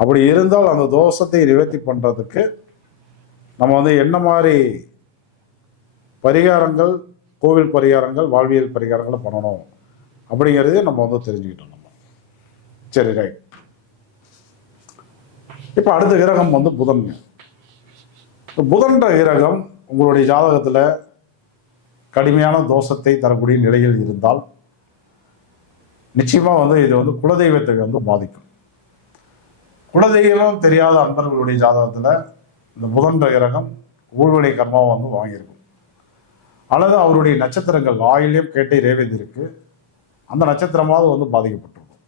அப்படி இருந்தால் அந்த தோஷத்தை நிவர்த்தி பண்ணுறதுக்கு நம்ம வந்து என்ன மாதிரி பரிகாரங்கள் கோவில் பரிகாரங்கள் வாழ்வியல் பரிகாரங்களை பண்ணணும் அப்படிங்கிறதே நம்ம வந்து தெரிஞ்சுக்கிட்டோம் நம்ம. சரி ரைட் இப்போ அடுத்த கிரகம் வந்து புதன்ங்க புதன்ற கிரகம் உங்களுடைய ஜாதகத்தில் கடுமையான தோஷத்தை தரக்கூடிய நிலையில் இருந்தால் நிச்சயமாக வந்து இது வந்து குலதெய்வத்தை வந்து பாதிக்கும். குலதெய்வம் தெரியாத அன்பர்களுடைய ஜாதகத்தில் இந்த புதன்ற கிரகம் ஊழ்வடை கர்மாவை வந்து வாங்கியிருக்கும். அல்லது அவருடைய நட்சத்திரங்கள் ஆயிலையும் கேட்டை ரேவதி அந்த நட்சத்திரமாவது வந்து பாதிக்கப்பட்டிருக்கும்.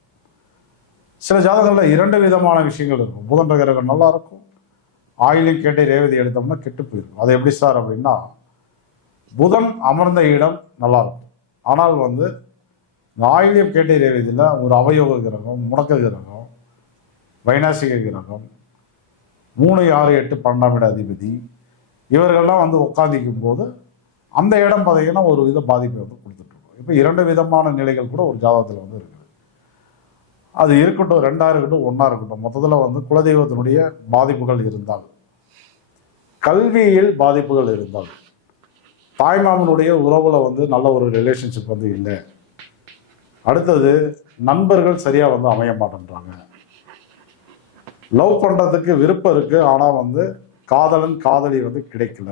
சில ஜாதகங்களில் இரண்டு விதமான விஷயங்கள் இருக்கும். புதன்ற கிரகம் நல்லா இருக்கும். ஆயிலையும் கேட்டை ரேவதி எடுத்தோம்னா கெட்டு போயிருக்கும். அது எப்படி சார் அப்படின்னா புதன் அமர்ந்த இடம் நல்லா இருக்கும். ஆனால் வந்து இந்த ஆயிலியம் கேட்டை ரேவதியில் ஒரு அவயோக கிரகம் முடக்க கிரகம் வைநாசிக கிரகம் மூணு ஆறு எட்டு பன்னெண்டாம் இட அதிபதி இவர்கள்லாம் வந்து உட்காந்திக்கும் போது அந்த இடம் பார்த்தீங்கன்னா ஒரு வித பாதிப்பை வந்து கொடுத்துட்ருக்கோம் இப்போ இரண்டு விதமான நிலைகள் கூட ஒரு ஜாதகத்தில் வந்து இருக்குது. அது இருக்கட்டும் ரெண்டாக இருக்கட்டும் ஒன்றா இருக்கட்டும் மொத்தத்தில் வந்து குலதெய்வத்தினுடைய பாதிப்புகள் இருந்தால் கல்வியில் பாதிப்புகள் இருந்தால் தாய்மாமனுடைய உறவில் வந்து நல்ல ஒரு ரிலேஷன்ஷிப் வந்து இல்லை. அடுத்தது நண்பர்கள் சரியாக வந்து அமைய மாட்டேன்றாங்க. லவ் பண்ணுறதுக்கு விருப்பம் இருக்குது ஆனால் வந்து காதலன் காதலி வந்து கிடைக்கல.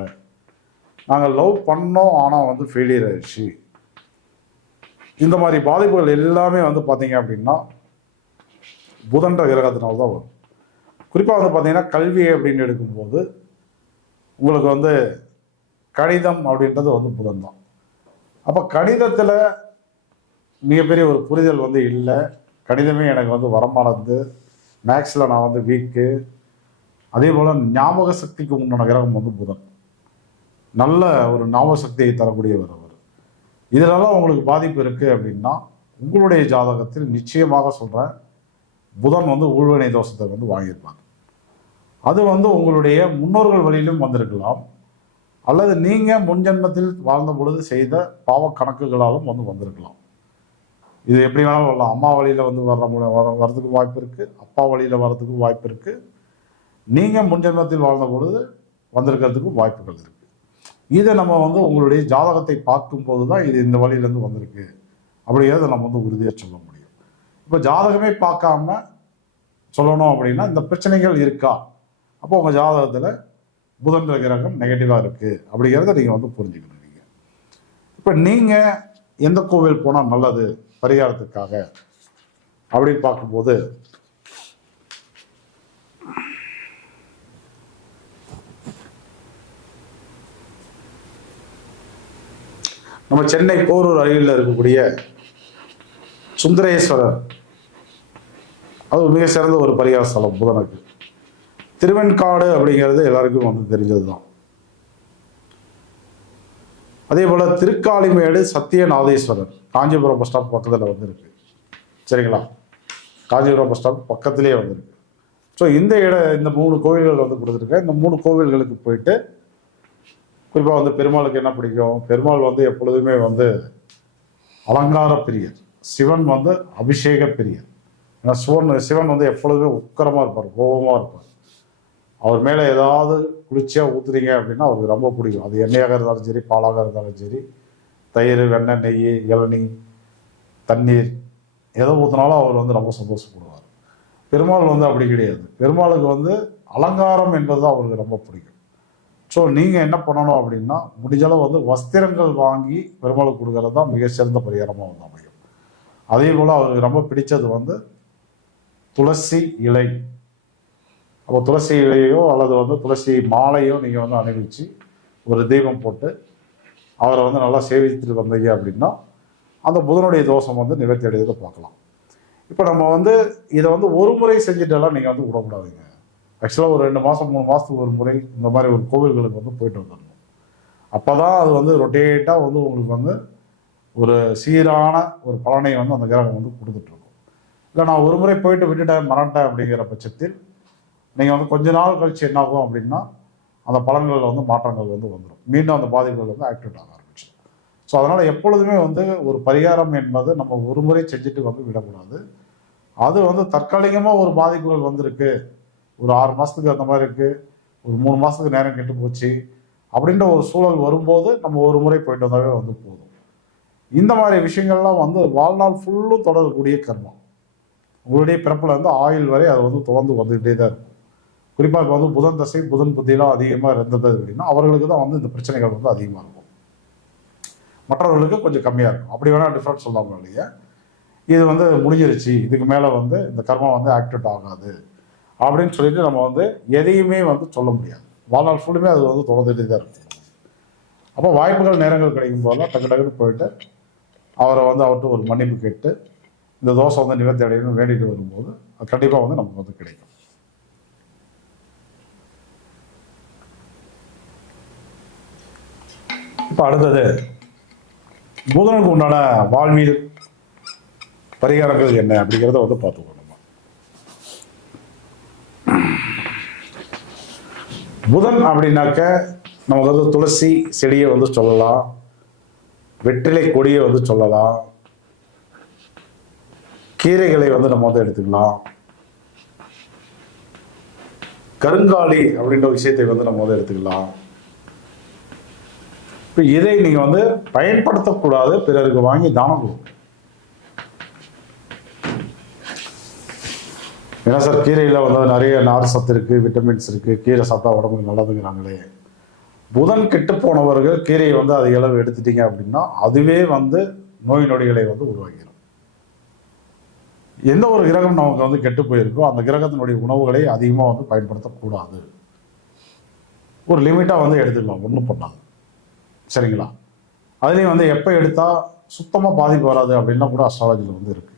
நாங்கள் லவ் பண்ணோம் ஆனால் வந்து ஃபெயிலியர் ஆயிடுச்சு. இந்த மாதிரி பாதிப்புகள் எல்லாமே வந்து பார்த்தீங்க அப்படின்னா புதன்ற கிரகத்தினால தான் வரும். குறிப்பாக வந்து பார்த்தீங்கன்னா கல்வி அப்படின்னு எடுக்கும்போது உங்களுக்கு வந்து கணிதம் அப்படின்றது வந்து புதன் தான். அப்போ கணிதத்தில் மிகப்பெரிய ஒரு புரிதல் வந்து இல்லை. கணிதமே எனக்கு வந்து வரமானது மேக்ஸில் நான் வந்து வீக்கு அதே போல் ஞாபக சக்திக்கு உண்டான கிரகம் வந்து புதன். நல்ல ஒரு ஞாபக சக்தியை தரக்கூடியவர் அவர். இதனால உங்களுக்கு பாதிப்பு இருக்குது அப்படின்னா உங்களுடைய ஜாதகத்தில் நிச்சயமாக சொல்கிறேன் புதன் வந்து ஊழ்வினை தோஷத்தை வந்து வாங்கியிருப்பாங்க அது வந்து உங்களுடைய முன்னோர்கள் வழியிலும் வந்திருக்கலாம். அல்லது நீங்கள் முன்ஜென்மத்தில் வாழ்ந்த பொழுது செய்த பாவ கணக்குகளாலும் வந்து வந்திருக்கலாம். இது எப்படி வேணாலும் வரலாம். அம்மா வழியில் வந்து வர்ற மு- வர வர்றதுக்கு வாய்ப்பு இருக்குது அப்பா வழியில் வரதுக்கு வாய்ப்பு இருக்குது நீங்கள் முன்ஜென்மத்தில் வாழ்ந்த பொழுது வந்திருக்கிறதுக்கும் வாய்ப்புகள் இருக்குது இதை நம்ம வந்து உங்களுடைய ஜாதகத்தை பார்க்கும்போது தான் இது இந்த வழியிலேருந்து வந்திருக்கு. அப்படிங்கிறத நம்ம வந்து உறுதியாக சொல்ல முடியும். இப்போ ஜாதகமே பார்க்காம சொல்லணும் அப்படின்னா இந்த பிரச்சனைகள் இருக்கா? அப்போ உங்கள் ஜாதகத்தில் புதன் கிரகம் நெகட்டிவாக இருக்குது அப்படிங்கிறத நீங்கள் வந்து புரிஞ்சுக்கணும் நீங்கள் இப்போ நீங்கள் எந்த கோவில் போனால் நல்லது? பரிகாரத்துக்காக அப்படின்னு பார்க்கும்போது நம்ம சென்னை போரூர் அருகில் இருக்கக்கூடிய சுந்தரேஸ்வரர். அது மிக சிறந்த ஒரு பரிகார ஸ்தலம் புதனுக்கு திருவெண்காடு அப்படிங்கிறது எல்லாருக்கும் வந்து தெரிஞ்சது தான் அதே போல் திருக்காளிமேடு சத்தியநாதேஸ்வரர் காஞ்சிபுரம் பஸ் ஸ்டாப் பக்கத்தில் வந்துருக்கு. சரிங்களா? காஞ்சிபுரம் பஸ் ஸ்டாப் பக்கத்திலேயே வந்திருக்கு. ஸோ இந்த இட இந்த மூணு கோவில்கள் வந்து கொடுத்துருக்கேன் இந்த மூணு கோவில்களுக்கு போயிட்டு குறிப்பாக வந்து பெருமாளுக்கு என்ன பிடிக்கும்? பெருமாள் வந்து எப்பொழுதுமே வந்து அலங்கார பிரியர். சிவன் வந்து அபிஷேக பிரியர். ஏன்னா சிவன் சிவன் வந்து எப்பொழுதுமே உக்கரமாக இருப்பார் கோபமாக இருப்பார். அவர் மேலே ஏதாவது குளிர்ச்சியாக ஊற்றுறீங்க அப்படின்னா அவருக்கு ரொம்ப பிடிக்கும். அது எண்ணெயாக இருந்தாலும் சரி பாலாக இருந்தாலும் சரி தயிர் வெண்ணெய் நெய் இளநீ தண்ணீர் எதை ஊற்றினாலும் அவர் வந்து ரொம்ப சந்தோஷப்படுவார். பெருமாள் வந்து அப்படி கிடையாது. பெருமாளுக்கு வந்து அலங்காரம் என்பது தான் அவருக்கு ரொம்ப பிடிக்கும். ஸோ நீங்கள் என்ன பண்ணணும் அப்படின்னா முடிஞ்சளவு வந்து வஸ்திரங்கள் வாங்கி பெருமாளுக்கு கொடுக்கறது தான் மிக சிறந்த பரிகாரமாக வந்து அமையும். அதே போல் அவருக்கு ரொம்ப பிடிச்சது வந்து துளசி இலை. அப்போ துளசி இலையோ அல்லது வந்து துளசி மாலையோ நீங்கள் வந்து அணிவிச்சு ஒரு தீபம் போட்டு அவரை வந்து நல்லா சேவித்துட்டு வந்தீங்க அப்படின்னா அந்த புதனுடைய தோஷம் வந்து நிவர்த்தி அடையதை பார்க்கலாம். இப்போ நம்ம வந்து இதை வந்து ஒரு முறை செஞ்சுட்டெல்லாம் நீங்கள் வந்து விடக்கூடாதுங்க. ஆக்சுவலாக ஒரு ரெண்டு மாதம் மூணு மாதத்துக்கு ஒரு முறை இந்த மாதிரி ஒரு கோவில்களுக்கு வந்து போயிட்டு வந்துடணும். அப்போ தான் அது வந்து ரொட்டேட்டாக வந்து உங்களுக்கு வந்து ஒரு சீரான ஒரு பலனை வந்து அந்த கிரகம் வந்து கொடுத்துட்ருக்கும் இல்லை நான் ஒரு முறை போயிட்டு விட்டுட்டேன் மறண்டேன் அப்படிங்கிற பட்சத்தில் நீங்கள் வந்து கொஞ்ச நாள் கழிச்சு என்ன ஆகும் அப்படின்னா அந்த பலன்களில் வந்து மாற்றங்கள் வந்து வந்துடும் மீண்டும் அந்த பாதிப்புகள் வந்து ஆக்டிவேட் ஆக ஆரம்பிச்சு ஸோ அதனால் எப்பொழுதுமே வந்து ஒரு பரிகாரம் என்பது நம்ம ஒரு முறை செஞ்சுட்டு வந்து விடக்கூடாது. அது வந்து தற்காலிகமாக ஒரு பாதிப்புகள் வந்திருக்கு. ஒரு ஆறு மாதத்துக்கு அந்த மாதிரி இருக்குது ஒரு மூணு மாதத்துக்கு நேரம் கெட்டு போச்சு. அப்படின்ற ஒரு சூழல் வரும்போது நம்ம ஒரு முறை போயிட்டு வந்தாவே வந்து போதும். இந்த மாதிரி விஷயங்கள்லாம் வந்து வாழ்நாள் ஃபுல்லும் தொடரக்கூடிய கர்மம். உங்களுடைய பிறப்பில் வந்து ஆயுள் வரை அது வந்து தொடர்ந்து வந்துக்கிட்டே தான் இருக்கும். குறிப்பாக இப்போ வந்து புதன் தசை புதன் புத்தியெல்லாம் அதிகமாக இருந்தது அப்படின்னா அவர்களுக்கு தான் வந்து இந்த பிரச்சனைகள் வந்து அதிகமாக இருக்கும். மற்றவர்களுக்கு கொஞ்சம் கம்மியாக இருக்கும். அப்படி வேணால் டிஃப்ரெண்ட் சொல்லாமல் இல்லையா? இது வந்து முடிஞ்சிருச்சு. இதுக்கு மேலே வந்து இந்த கர்மம் வந்து ஆக்டிவேட் ஆகாது. அப்படின்னு சொல்லிட்டு நம்ம வந்து எதையுமே வந்து சொல்ல முடியாது. வாழ்நாள் ஃபுல்லுமே அது வந்து தொடர்ந்துட்டு தான் இருக்கும். அப்போ வாய்ப்புகள் நேரங்கள் கிடைக்கும் போதெல்லாம் டக்கு டக்குன்னு போயிட்டு அவரை வந்து அவர்கிட்ட ஒரு மன்னிப்பு கேட்டு இந்த தோசை வந்து நிவர்த்தி அடையணும்னு வேண்டிட்டு வரும்போது அது கண்டிப்பாக வந்து நமக்கு வந்து கிடைக்கும். இப்போ அடுத்தது புதனுக்கு உண்டான வாழ்வியல் பரிகாரங்கள் என்ன அப்படிங்கிறத வந்து பார்த்துக்கணும் புதன் அப்படின்னாக்க நமக்கு வந்து துளசி செடியை வந்து சொல்லலாம். வெற்றிலை கொடியை வந்து சொல்லலாம். கீரைகளை வந்து நம்ம வந்து எடுத்துக்கலாம். கருங்காலி அப்படின்ற விஷயத்தை வந்து நம்ம வந்து எடுத்துக்கலாம். இப்போ இதை நீங்கள் வந்து பயன்படுத்தக்கூடாது பிறருக்கு வாங்கி தானம் கொடுக்கணும் ஏன்னா சார் கீரையில் வந்து நிறைய நார் சத்து இருக்குது விட்டமின்ஸ் இருக்குது கீரை சாப்பிட்டா உடம்புக்கு நல்லதுங்கிறாங்களே. புதன் கெட்டு போனவர்கள் கீரையை வந்து அதிக அளவு எடுத்துட்டீங்க அப்படின்னா அதுவே வந்து நோய் நொடிகளை வந்து உருவாக்கிடும். எந்த ஒரு கிரகம் நமக்கு வந்து கெட்டு போயிருக்கோ அந்த கிரகத்தினுடைய உணவுகளை அதிகமாக வந்து பயன்படுத்தக்கூடாது. ஒரு லிமிட்டாக வந்து எடுத்துக்கலாம் ஒன்றும் பண்ணாது. சரிங்களா? அதுலேயும் வந்து எப்போ எடுத்தால் சுத்தமாக பாதிப்பு வராது அப்படின்லாம் கூட அஸ்ட்ராலஜியில் வந்து இருக்குது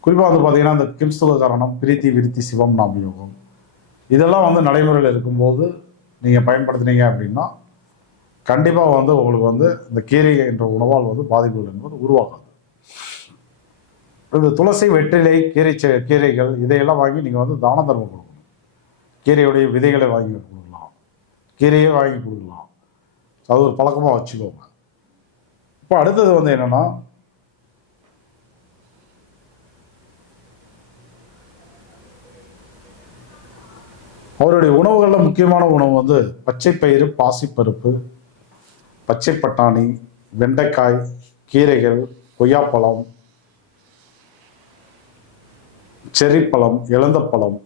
குறிப்பாக வந்து பார்த்தீங்கன்னா இந்த கிம்ஸ்துவ காரணம் பிரீத்தி விருத்தி சிவம் நாம் யோகம் இதெல்லாம் வந்து நடைமுறையில் இருக்கும்போது நீங்கள் பயன்படுத்துனீங்க அப்படின்னா கண்டிப்பாக வந்து உங்களுக்கு வந்து இந்த கீரை என்ற உணவால் வந்து பாதிப்புகள் என்பது உருவாகாது. இந்த துளசி வெற்றிலை கீரை செ- கீரைகள் இதையெல்லாம் வாங்கி நீங்கள் வந்து தான தர்மம் கொடுக்கணும். கீரையுடைய விதைகளை வாங்கி கொடுக்கலாம். கீரையே வாங்கி கொடுக்கலாம். அது ஒரு பழக்கமாக வச்சுக்கோங்க. இப்போ அடுத்தது வந்து என்னன்னா அவருடைய உணவுகளில் முக்கியமான உணவு வந்து பச்சைப்பயிறு பாசிப்பருப்பு பச்சை பட்டாணி வெண்டைக்காய் கீரைகள் கொய்யாப்பழம் செரிப்பழம் இளந்தப்பழம்.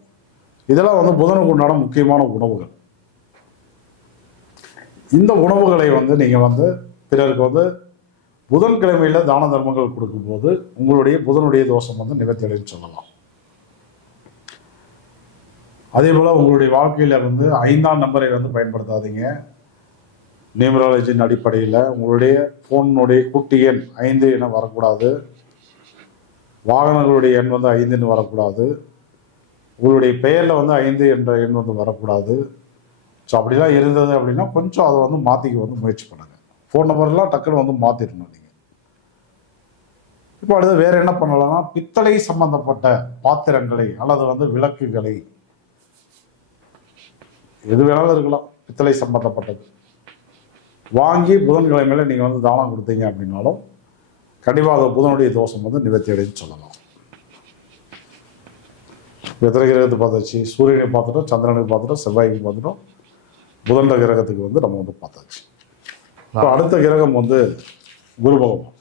இதெல்லாம் வந்து புதனுக்கு உண்டான முக்கியமான உணவுகள். இந்த உணவுகளை வந்து நீங்கள் வந்து பிறருக்கு வந்து புதன்கிழமையில் தான தர்மங்கள் கொடுக்கும்போது உங்களுடைய புதனுடைய தோஷம் வந்து நிவர்த்தி சொல்லலாம். அதே போல் உங்களுடைய வாழ்க்கையில் வந்து ஐந்தாம் நம்பரை வந்து பயன்படுத்தாதீங்க. நியூமராலஜியின் அடிப்படையில் உங்களுடைய ஃபோனுடைய குட்டி எண் ஐந்து என வரக்கூடாது. வாகனங்களுடைய எண் வந்து ஐந்துன்னு வரக்கூடாது. உங்களுடைய பெயரில் வந்து ஐந்து என்ற எண் வந்து வரக்கூடாது. ஸோ அப்படிலாம் இருந்தது அப்படின்னா கொஞ்சம் அதை வந்து மாற்றிக்க வந்து முயற்சி பண்ணுங்கள் ஃபோன் நம்பர்லாம் டக்குன்னு வந்து மாற்றிடணும் நீங்கள் இப்போ அடுத்து வேறு என்ன பண்ணலாம்னா பித்தளை சம்பந்தப்பட்ட பாத்திரங்களை அல்லது வந்து விளக்குகளை எது வேணாலும் இருக்கலாம் பித்தளை சம்பந்தப்பட்டது. வாங்கி புதன்கிழமையில நீங்கள் வந்து தானம் கொடுத்தீங்க அப்படின்னாலும் கண்டிப்பாக புதனுடைய தோஷம் வந்து நிவர்த்தி அடைன்னு சொல்லலாம். எத்தனை கிரகத்தை பார்த்தாச்சு சூரியனை பார்த்துட்டோம் சந்திரனை பார்த்துட்டோம் செவ்வாய்க்கு பார்த்துட்டோம் புதன்ற கிரகத்துக்கு வந்து நம்ம வந்து பார்த்தாச்சு. இப்போ அடுத்த கிரகம் வந்து குரு பகவான்